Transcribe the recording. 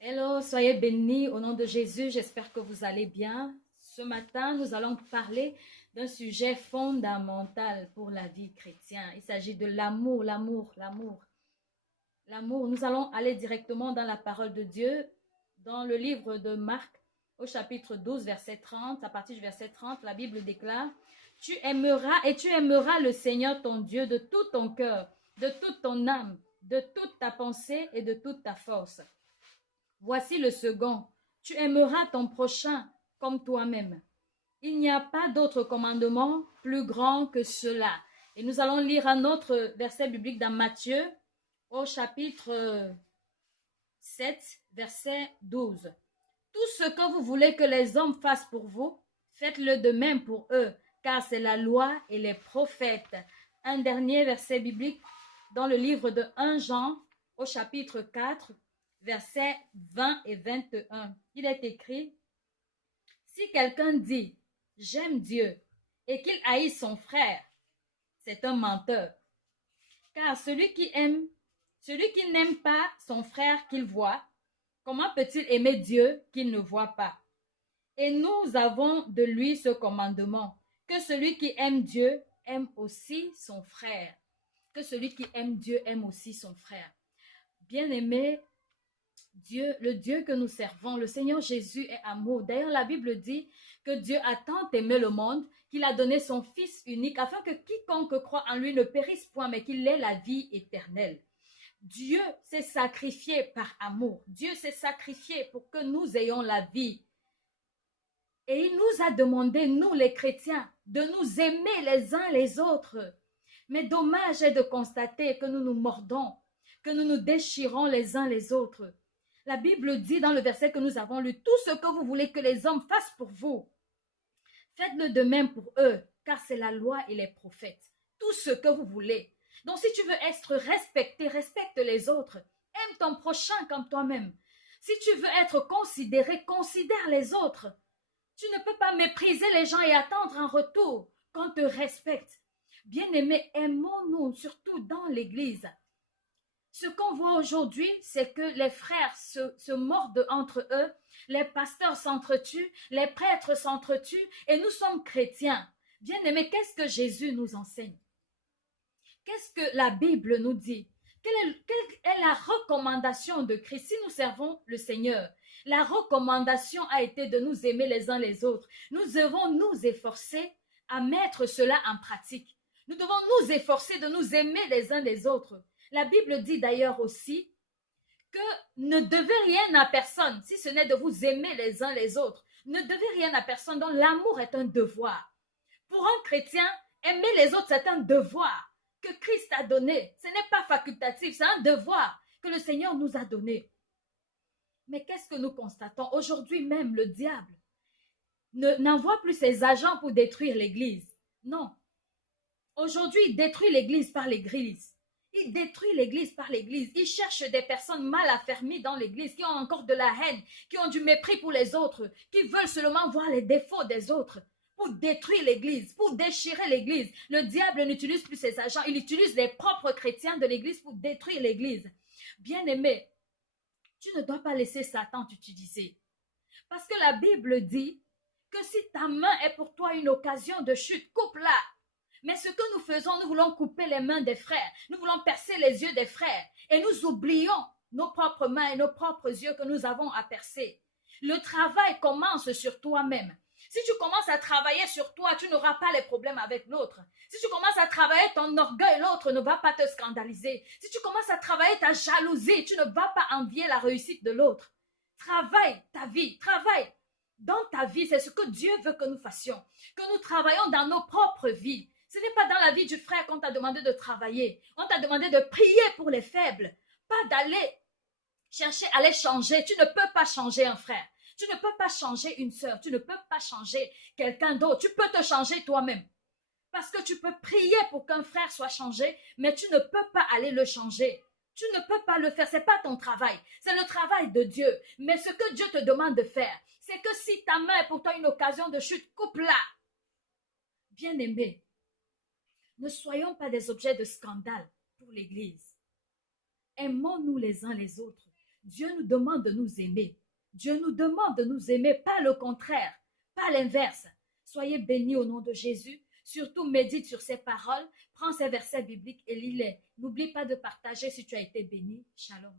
Hello, soyez bénis au nom de Jésus. J'espère que vous allez bien. Ce matin, nous allons parler d'un sujet fondamental pour la vie chrétienne. Il s'agit de l'amour, l'amour, l'amour. L'amour, nous allons aller directement dans la parole de Dieu, dans le livre de Marc, au chapitre 12, verset 30. À partir du verset 30, la Bible déclare: Tu aimeras et tu aimeras le Seigneur ton Dieu de tout ton cœur, de toute ton âme, de toute ta pensée et de toute ta force. Voici le second: tu aimeras ton prochain comme toi-même. Il n'y a pas d'autre commandement plus grand que cela. Et nous allons lire un autre verset biblique dans Matthieu, au chapitre 7, verset 12. Tout ce que vous voulez que les hommes fassent pour vous, faites-le de même pour eux, car c'est la loi et les prophètes. Un dernier verset biblique dans le livre de 1 Jean, au chapitre 4, versets 20 et 21. Il est écrit: si quelqu'un dit j'aime Dieu et qu'il haït son frère, c'est un menteur. Car celui qui n'aime pas son frère qu'il voit, comment peut-il aimer Dieu qu'il ne voit pas? Et nous avons de lui ce commandement, que celui qui aime Dieu aime aussi son frère. Que celui qui aime Dieu aime aussi son frère. Bien-aimé, Dieu, le Dieu que nous servons, le Seigneur Jésus est amour. D'ailleurs, la Bible dit que Dieu a tant aimé le monde qu'il a donné son Fils unique afin que quiconque croit en lui ne périsse point, mais qu'il ait la vie éternelle. Dieu s'est sacrifié par amour. Dieu s'est sacrifié pour que nous ayons la vie. Et il nous a demandé, nous les chrétiens, de nous aimer les uns les autres. Mais dommage est de constater que nous nous mordons, que nous nous déchirons les uns les autres. La Bible dit dans le verset que nous avons lu: tout ce que vous voulez que les hommes fassent pour vous, faites-le de même pour eux, car c'est la loi et les prophètes. Tout ce que vous voulez. Donc si tu veux être respecté, respecte les autres. Aime ton prochain comme toi-même. Si tu veux être considéré, considère les autres. Tu ne peux pas mépriser les gens et attendre un retour qu'on te respecte. Bien-aimés, aimons-nous, surtout dans l'Église. Ce qu'on voit aujourd'hui, c'est que les frères se mordent entre eux, les pasteurs s'entretuent, les prêtres s'entretuent, et nous sommes chrétiens. Bien-aimés, qu'est-ce que Jésus nous enseigne? Qu'est-ce que la Bible nous dit? Quelle est la recommandation de Christ si nous servons le Seigneur? La recommandation a été de nous aimer les uns les autres. Nous devons nous efforcer à mettre cela en pratique. Nous devons nous efforcer de nous aimer les uns les autres. La Bible dit d'ailleurs aussi que ne devez rien à personne si ce n'est de vous aimer les uns les autres. Ne devez rien à personne, donc l'amour est un devoir. Pour un chrétien, aimer les autres, c'est un devoir que Christ a donné. Ce n'est pas facultatif, c'est un devoir que le Seigneur nous a donné. Mais qu'est-ce que nous constatons? Aujourd'hui même, le diable n'envoie plus ses agents pour détruire l'Église. Non. Aujourd'hui, il détruit l'Église par l'Église. Il détruit l'Église par l'Église. Il cherche des personnes mal affermies dans l'Église, qui ont encore de la haine, qui ont du mépris pour les autres, qui veulent seulement voir les défauts des autres, pour détruire l'Église, pour déchirer l'Église. Le diable n'utilise plus ses agents, il utilise les propres chrétiens de l'Église pour détruire l'Église. Bien-aimé, tu ne dois pas laisser Satan t'utiliser. Parce que la Bible dit que si ta main est pour toi une occasion de chute, coupe-la. Mais ce que nous faisons, nous voulons couper les mains des frères, nous voulons percer les yeux des frères, et nous oublions nos propres mains et nos propres yeux que nous avons à percer. Le travail commence sur toi-même. Si tu commences à travailler sur toi, tu n'auras pas les problèmes avec l'autre. Si tu commences à travailler ton orgueil, l'autre ne va pas te scandaliser. Si tu commences à travailler ta jalousie, tu ne vas pas envier la réussite de l'autre. Travaille ta vie, travaille dans ta vie. C'est ce que Dieu veut que nous fassions, que nous travaillons dans nos propres vies. Ce n'est pas dans la vie du frère qu'on t'a demandé de travailler. On t'a demandé de prier pour les faibles, pas d'aller chercher à les changer. Tu ne peux pas changer un frère. Tu ne peux pas changer une sœur. Tu ne peux pas changer quelqu'un d'autre. Tu peux te changer toi-même. Parce que tu peux prier pour qu'un frère soit changé, mais tu ne peux pas aller le changer. Tu ne peux pas le faire. Ce n'est pas ton travail. C'est le travail de Dieu. Mais ce que Dieu te demande de faire, c'est que si ta main est pour toi une occasion de chute, coupe-la. Bien-aimé, ne soyons pas des objets de scandale pour l'Église. Aimons-nous les uns les autres. Dieu nous demande de nous aimer. Dieu nous demande de nous aimer, pas le contraire, pas l'inverse. Soyez bénis au nom de Jésus. Surtout, médite sur ces paroles. Prends ces versets bibliques et lis-les. N'oublie pas de partager si tu as été béni. Shalom.